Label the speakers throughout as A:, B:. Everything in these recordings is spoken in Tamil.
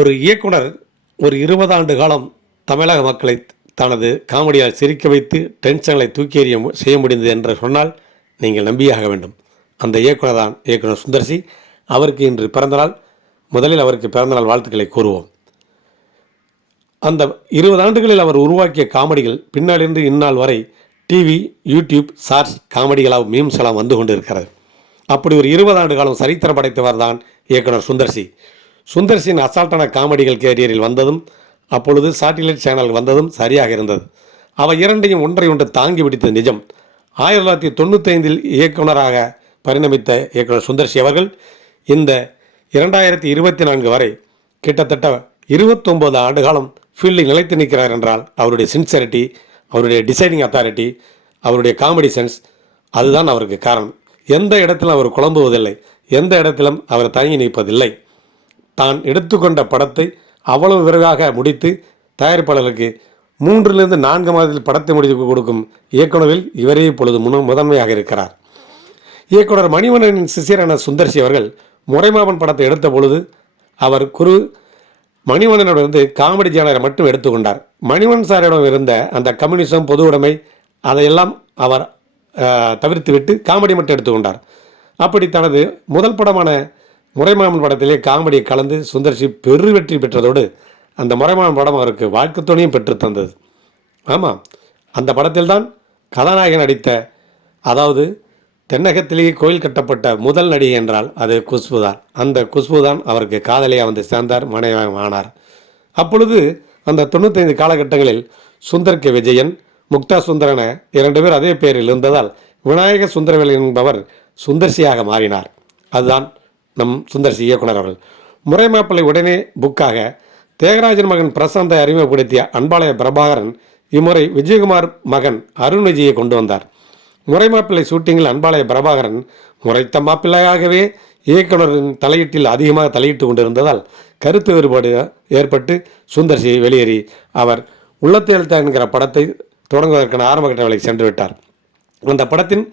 A: ஒரு இயக்குனர் ஒரு இருபது ஆண்டு காலம் தமிழக மக்களை தனது காமெடியால் சிரிக்க வைத்து டென்ஷன்களை தூக்கி எறிய மு- செய்ய முடிந்தது என்று சொன்னால் நீங்கள் நம்பியாக வேண்டும். அந்த இயக்குனர் தான் இயக்குனர் சுந்தர்சி. அவருக்கு இன்று பிறந்தநாள். முதலில் அவருக்கு பிறந்தநாள் வாழ்த்துக்களை கூறுவோம். அந்த இருபது ஆண்டுகளில் அவர் உருவாக்கிய காமெடிகள் பின்னாலிருந்து இந்நாள் வரை டிவி யூடியூப் ஷார்ட்ஸ் காமெடிகளாக மீம்ஸ் எல்லாம் வந்து கொண்டிருக்கிறது. அப்படி ஒரு இருபது ஆண்டு காலம் சரித்திரம் படைத்தவர் தான் இயக்குனர் சுந்தர்சி. சுந்தர்சியின் அசால்ட்டான காமெடிகள் கேரியரில் வந்ததும் அப்பொழுது சாட்டிலைட் சேனல் வந்ததும் சரியாக இருந்தது. அவை இரண்டையும் ஒன்றை ஒன்று தாங்கி பிடித்தது நிஜம். ஆயிரத்தி தொள்ளாயிரத்தி தொண்ணூத்தைந்தில் இயக்குனராக பரிணமித்த இயக்குனர் சுந்தர்சி அவர்கள் இந்த இரண்டாயிரத்தி இருபத்தி நான்கு வரை கிட்டத்தட்ட இருபத்தொன்பது ஆண்டு காலம் ஃபீல்டில் நிலைத்து நிற்கிறார் என்றால் அவருடைய சின்சரிட்டி அவருடைய டிசைனிங் அத்தாரிட்டி அவருடைய காமெடி சென்ஸ் அதுதான் அவருக்கு காரணம். எந்த இடத்திலும் அவர் குழம்புவதில்லை. எந்த இடத்திலும் அவர் தயங்கி நிற்பதில்லை. தான் எடுத்துக்கொண்ட படத்தை அவ்வளவு விரைவாக முடித்து தயாரிப்பாளருக்கு மூன்றிலிருந்து நான்கு மாதத்தில் படத்தை முடித்து கொடுக்கும் இயக்குனரில் இவரே இப்பொழுது முன முதன்மையாக இருக்கிறார். இயக்குனர் மணிவண்ணனின் சிசியரான சுந்தர்சி அவர்கள் முறைமாமன் படத்தை எடுத்த பொழுது அவர் குரு மணிவண்ணனிடமிருந்து காமெடி ஜானரை மட்டும் எடுத்துக்கொண்டார். மணிவன் சாரிடம் இருந்த அந்த கம்யூனிசம் பொது உடைமை அதையெல்லாம் அவர் தவிர்த்துவிட்டு காமெடி மட்டும் எடுத்துக்கொண்டார். அப்படி தனது முதல் படமான முறைமாமன் படத்திலே காமெடியை கலந்து சுந்தர்சி பெரு வெற்றி பெற்றதோடு அந்த முறைமாமன் படம் அவருக்கு வாழ்க்கை துணையும் பெற்று தந்தது. ஆமாம் அந்த படத்தில்தான் கதாநாயகன் நடித்த அதாவது தென்னகத்திலேயே கோயில் கட்டப்பட்ட முதல் நடிகை என்றால் அது குஷ்பு தான் அந்த குஷ்பு தான் அவருக்கு காதலியாக வந்து சேர்ந்தார் மனைவியாக ஆனார். அப்பொழுது அந்த தொண்ணூத்தைந்து காலகட்டங்களில் சுந்தர் கே. விஜயன் முக்தா சுந்தரன இரண்டு பேர் அதே பெயரில் இருந்ததால் விநாயக சுந்தரவேல் என்பவர் சுந்தர்சியாக மாறினார். அதுதான் நம் சுந்தர்சி இயக்குனர் அவர்கள். முறை மாப்பிள்ளை உடனே புக்காக தேகராஜன் மகன் பிரசாந்தை அறிமுகப்படுத்திய அன்பாளைய பிரபாகரன் இம்முறை விஜயகுமார் மகன் அருண் விஜயை கொண்டு வந்தார். முறை மாப்பிள்ளை ஷூட்டிங்கில் அன்பாளைய பிரபாகரன் முறைத்த மாப்பிள்ளையாகவே இயக்குனரின் தலையீட்டில் அதிகமாக தலையிட்டு கொண்டிருந்ததால் கருத்து வேறுபாடு ஏற்பட்டு சுந்தர்சி வெளியேறி அவர் உள்ளத்தை எழுத்த என்கிற படத்தை தொடங்குவதற்கான ஆரம்பகட்ட வேலைக்கு சென்று விட்டார் அந்த படத்தின்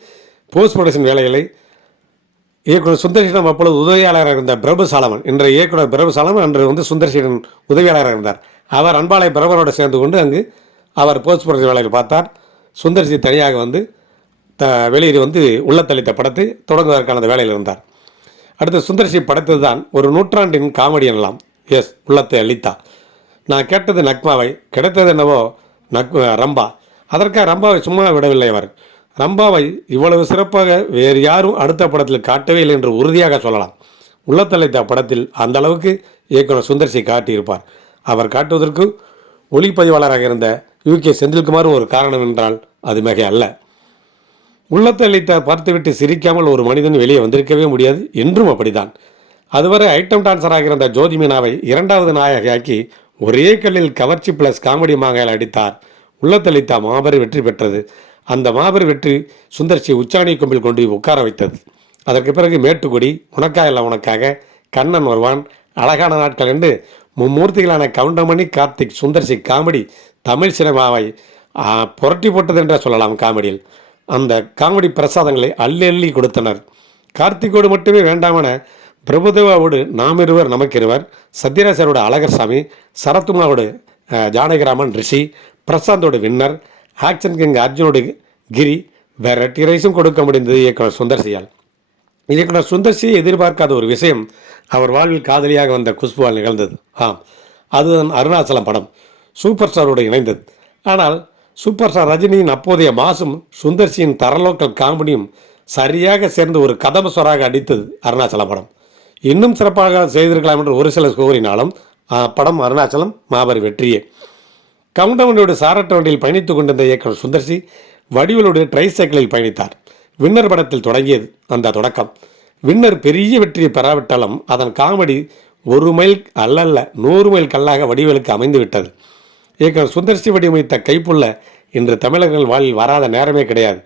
A: போஸ்ட் ப்ரொடக்ஷன் வேலைகளை இயக்குனர் சுந்தர்சிடம் அப்பொழுது உதவியாளராக இருந்த பிரபு சாலமன். இன்றைய இயக்குனர் பிரபு சாலமன் அன்று வந்து சுந்தர்சிடன் உதவியாளராக இருந்தார். அவர் அன்பாளை பிரபரோடு சேர்ந்து கொண்டு அங்கு அவர் போஸ்ட் புரட்சி வேலையில் பார்த்தார். சுந்தர்சி தனியாக வந்து த வெளியேறி வந்து உள்ளத்தளித்த படத்தை தொடங்குவதற்கான அந்த வேலையில் இருந்தார். அடுத்து சுந்தர்சி படத்தது தான் ஒரு நூற்றாண்டின் காமெடி எனலாம் எஸ் உள்ளத்தை அளித்தா நான் கேட்டது நக்மாவை கிடைத்தது என்னவோ நக் ரம்பா. அதற்காக ரம்பாவை சும்மா விடவில்லை அவர். ரம்பாவை இவ்வளவு சிறப்பாக வேறு யாரும் அடுத்த படத்தில் காட்டவே இல்லை என்று உறுதியாக சொல்லலாம். உள்ளத்தலைத்த படத்தில் அந்த அளவுக்கு இயக்குனர் சுந்தர்சி காட்டியிருப்பார். அவர் காட்டுவதற்கு ஒளிப்பதிவாளராக இருந்த யூ. கே. செந்தில்குமாரும் ஒரு காரணம் என்றால் அது மிக அல்ல. உள்ளத்தை பார்த்துவிட்டு சிரிக்காமல் ஒரு மனிதன் வெளியே வந்திருக்கவே முடியாது என்றும் அப்படிதான் அதுவரை ஐட்டம் டான்சராக இருந்த ஜோதி மீனாவை இரண்டாவது நாயகியாக்கி ஒரே கல்லில் கவர்ச்சி பிளஸ் காமெடி மாங்காயில் அடித்தார். உள்ளத்தளித்தா மாபெரும் வெற்றி பெற்றது. அந்த மாபெரும் வெற்றி சுந்தர்சி உச்சாணி கொம்பில் கொண்டு உட்கார வைத்தது. அதற்கு பிறகு மேட்டுக்குடி உனக்கா இல்லை உனக்காக கண்ணன் வருவான். அழகான நாட்கள் என்று மும்மூர்த்திகளான கவுண்டமணி கார்த்திக் சுந்தர்சி காமெடி தமிழ் சினிமாவை புரட்டி போட்டது என்றே சொல்லலாம் காமெடியில். அந்த காமெடி பிரசாதங்களை அள்ளி அள்ளி கொடுத்தனர். கார்த்திகோடு மட்டுமே வேண்டாமென பிரபுதேவாவோடு நாம் இருவர் நமக்கிருவர். சத்யராசரோட அழகர்சாமி சரத்குமாரோடு ஜானகிராமன் ரிஷி பிரசாந்தோடு வின்னர். ஆக்ஷன் கிங் அர்ஜுனோடு கிரி வெரைட்டி ரைஸும் கொடுக்க முடிந்தது இயக்குனர் சுந்தர்சியால். இயக்குனர் சுந்தர்சியை எதிர்பார்க்காத ஒரு விஷயம் அவர் வாழ்வில் காதலியாக வந்த குஷ்புவால் நிகழ்ந்தது. ஆம் அதுதான் அருணாச்சலம் படம். சூப்பர் ஸ்டாரோடு இணைந்தது. ஆனால் சூப்பர் ஸ்டார் ரஜினியின் அப்போதைய மாசும் சுந்தர்சியின் தரலோக்கல் காமெடியும் சரியாக சேர்ந்து ஒரு கதமஸ்வராக அடித்தது அருணாச்சலம் படம். இன்னும் சிறப்பாக செய்திருக்கலாம் என்று ஒரு சிலர் கூறினாலும் படம் அருணாச்சலம் மாபெரும் வெற்றியே. கவுண்டமனோடு சாரட்ட வண்டியில் பயணித்துக் கொண்டிருந்த இயக்குனர் சுந்தர்சி வடிவலோடு ட்ரை சைக்கிளில் பயணித்தார். வின்னர் படத்தில் தொடங்கியது அந்த தொடக்கம். வின்னர் பெரிய வெற்றியை பெறாவிட்டாலும் அதன் காமெடி ஒரு மைல் அல்லல்ல நூறு மைல் கல்லாக வடிவேலுக்கு அமைந்து விட்டது. இயக்குனர் சுந்தர்சி வடிவமைத்த கைப்புள்ள இன்று தமிழர்கள் வாழ்வில் வராத நேரமே கிடையாது.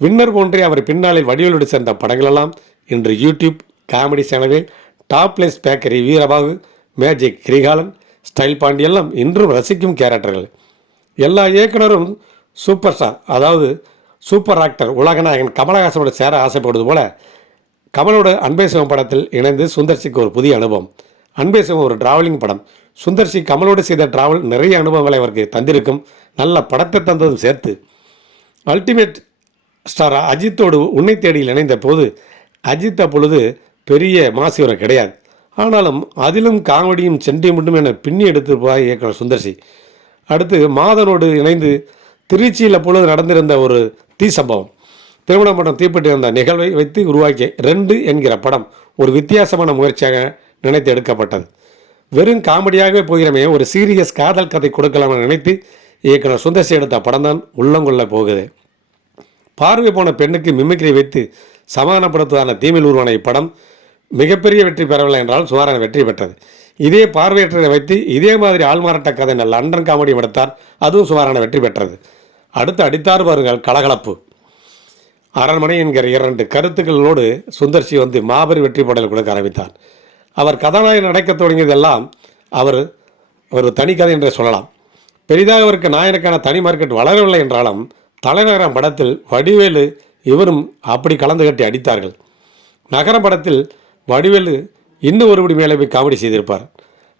A: வின்னர் போன்றே அவர் பின்னாளில் வடிவேலோடு சேர்ந்த படங்களெல்லாம் இன்று யூடியூப் காமெடி சேனலில் top bakery Veerabahu magic Kirikalan style Pandi எல்லாம் இன்றும் ரசிக்கும் கேரக்டர்கள். எல்லா இயக்குனரும் சூப்பர் ஸ்டார். அதாவது சூப்பர் ஆக்டர் உலகநாயகன் கமலஹாசனோட சேர ஆசைப்படுவது போல கமலோட அன்பே சிவம் படத்தில் இணைந்து சுந்தர்சிக்கு ஒரு புதிய அனுபவம். அன்பேசம் ஒரு டிராவலிங் படம். சுந்தர்சி கமலோடு செய்த டிராவல் நிறைய அனுபவங்களை அவருக்கு தந்திருக்கும். நல்ல படத்தை தந்ததும் சேர்த்து. அல்டிமேட் ஸ்டார் அஜித்தோடு உன்னை தேடியில் இணைந்த போது அஜித் அப்பொழுது பெரிய மாசிவரம் கிடையாது. ஆனாலும் அதிலும் காமெடியும் சென்டிமெண்ட்டும் என பின்னி எடுத்திருப்பார் இயக்குனர் சுந்தர்சி. அடுத்து மாதனோடு இணைந்து திருச்சியில் அப்பொழுது நடந்திருந்த ஒரு தீ சம்பவம். திருமண மண்டபம் வந்த நிகழ்வை வைத்து உருவாக்கிய ரெண்டு என்கிற படம் ஒரு வித்தியாசமான முயற்சியாக நினைத்து எடுக்கப்பட்டது. வெறும் காமெடியாகவே போகிறமே ஒரு சீரியஸ் காதல் கதை கொடுக்கலாம் என நினைத்து இயக்குனர் சுந்தர்சி எடுத்த படம் தான் உள்ளங்கொள்ள போகுது. பார்வை போன பெண்ணுக்கு மிமிக்ரி வைத்து சமாதானப்படுத்துவதான தீமில் உருவான இப்படம் மிகப்பெரிய வெற்றி பெறவில்லை என்றால் சுமாரான வெற்றி பெற்றது. இதே பார்வையற்றதை வைத்து இதே மாதிரி ஆள்மாறாட்ட கதை நல்ல லண்டன் காமெடி எடுத்தார் அதுவும் சுமாரான வெற்றி பெற்றது. அடுத்து அடித்தார் பாருங்கள் கலகலப்பு. அரண்மனை என்கிற இரண்டு கருத்துக்களோடு சுந்தர்சி வந்து மாபெரும் வெற்றி பாடல் கொடுக்க ஆரம்பித்தார். அவர் கதாநாயகன் நடக்கத் தொடங்கியதெல்லாம் அவர் ஒரு தனி கதை என்று சொல்லலாம். பெரிதாக அவருக்கு நாயனுக்கான தனி மார்க்கெட் வளரவில்லை என்றாலும் தலைநகரம் படத்தில் வடிவேலு இவரும் அப்படி கலந்து கட்டி அடித்தார்கள். நகரம் படத்தில் வடிவேலு இன்னும் ஒருபடி மேலே போய் காமெடி செய்திருப்பார்.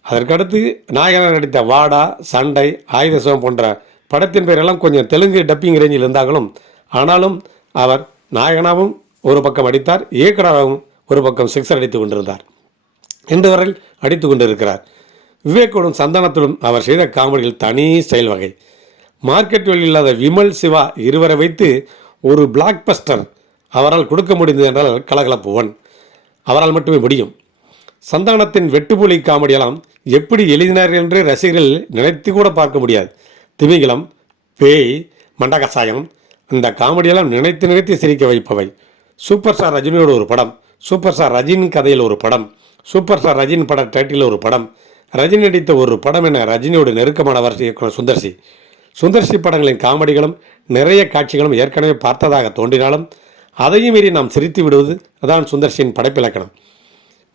A: அதற்கடுத்து நாயகனார் நடித்த வாடா சண்டை ஆயுத போன்ற படத்தின் பெயரெல்லாம் கொஞ்சம் தெலுங்கு டப்பிங் ரேஞ்சில் இருந்தாலும் ஆனாலும் அவர் நாயகனாகவும் ஒரு பக்கம் அடித்தார் இயக்குனராகவும் ஒரு பக்கம் சிக்ஸர் அடித்து கொண்டிருந்தார். இன்று வரை அடித்து கொண்டிருக்கிறார். விவேக்கோடும் சந்தானத்துடன் அவர் செய்த காமெடியில் தனி ஸ்டைல் வகை. மார்க்கெட் வெளியில் இல்லாத விமல் சிவா இருவரை வைத்து ஒரு பிளாக் பஸ்டர் அவரால் கொடுக்க முடிந்தது என்றால் கலகலப்பு ஒன். அவரால் மட்டுமே முடியும். சந்தானத்தின் வெட்டுப்புலி காமெடியெல்லாம் எப்படி எழுதினார் என்று ரசிகர்கள் நினைத்து கூட பார்க்க முடியாது. திமிங்கலம் பேய் மண்டகசாயம் இந்த காமெடியெல்லாம் நினைத்து நினைத்து சிரிக்க வைப்பவை. சூப்பர் ஸ்டார் ரஜினியோட ஒரு படம் சூப்பர் ஸ்டார் ரஜின் கதையில் ஒரு படம் சூப்பர் ஸ்டார் ரஜின் பட டைட்டில் ஒரு படம் ரஜினி நடித்த ஒரு படம் என ரஜினியோட நெருக்கமானவர் இயக்குனர் சுந்தர்சி. சுந்தர்சி படங்களின் காமெடிகளும் நிறைய காட்சிகளும் ஏற்கனவே பார்த்ததாக தோன்றினாலும் அதையும் மீறி நாம் சிரித்து விடுவது அதான் சுந்தர்ஷியின் படைப்பிலக்கணம்.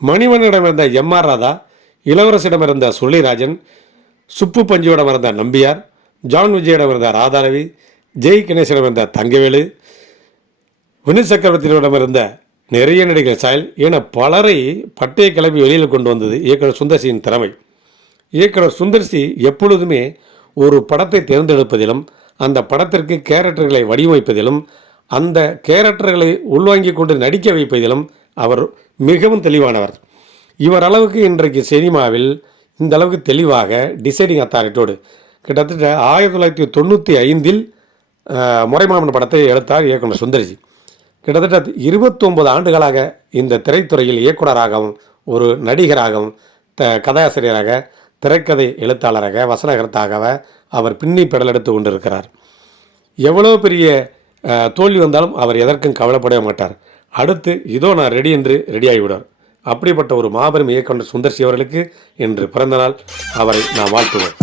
A: மணிவனிடமிருந்த எம் ஆர் ராதா இளவரசிடமிருந்த சுருளிராஜன் சுப்பு பஞ்சுவிடமிருந்த நம்பியார் ஜான் விஜயிடமிருந்த ராதாரவி ஜெய் கணேசனிடம் தங்கவேலு வினு சக்கரவர்த்தியிடம் இருந்த நிறைய நடிகர் சாயல் என பலரை பட்டையை கிளப்பி வெளியில் கொண்டு வந்தது இயக்குனர் சுந்தர்சியின் திறமை. இயக்குனர் சுந்தர்சி எப்பொழுதுமே ஒரு படத்தை தேர்ந்தெடுப்பதிலும் அந்த படத்திற்கு கேரக்டர்களை வடிவமைப்பதிலும் அந்த கேரக்டர்களை உள்வாங்கிக் கொண்டு நடிக்க வைப்பதிலும் அவர் மிகவும் தெளிவானவர். இவர் அளவுக்கு இன்றைக்கு சினிமாவில் இந்த அளவுக்கு தெளிவாக டிசைடிங் அத்தாரிட்டோடு கிட்டத்தட்ட ஆயிரத்தி தொள்ளாயிரத்தி தொண்ணூற்றி ஐந்தில் முறைமாமன் படத்தை எடுத்தார் இயக்குனர் சுந்தர்ஜி. கிட்டத்தட்ட இருபத்தொம்பது ஆண்டுகளாக இந்த திரைத்துறையில் இயக்குனராகவும் ஒரு நடிகராகவும் த கதாசிரியராக திரைக்கதை எழுத்தாளராக வசனகர்த்தாக அவர் பின்னி பெடலெடுத்து கொண்டிருக்கிறார். எவ்வளோ பெரிய தோல்வி வந்தாலும் அவர் எதற்கும் கவலைப்படவே மாட்டார். அடுத்து இதோ நான் ரெடி என்று ரெடியாகி விடுவார் அப்படிப்பட்ட ஒரு மாபெரும் இயக்குனர் சுந்தர்சி அவர்களுக்கு இன்று பிறந்தநாள். அவரை நான் வாழ்த்துவேன்.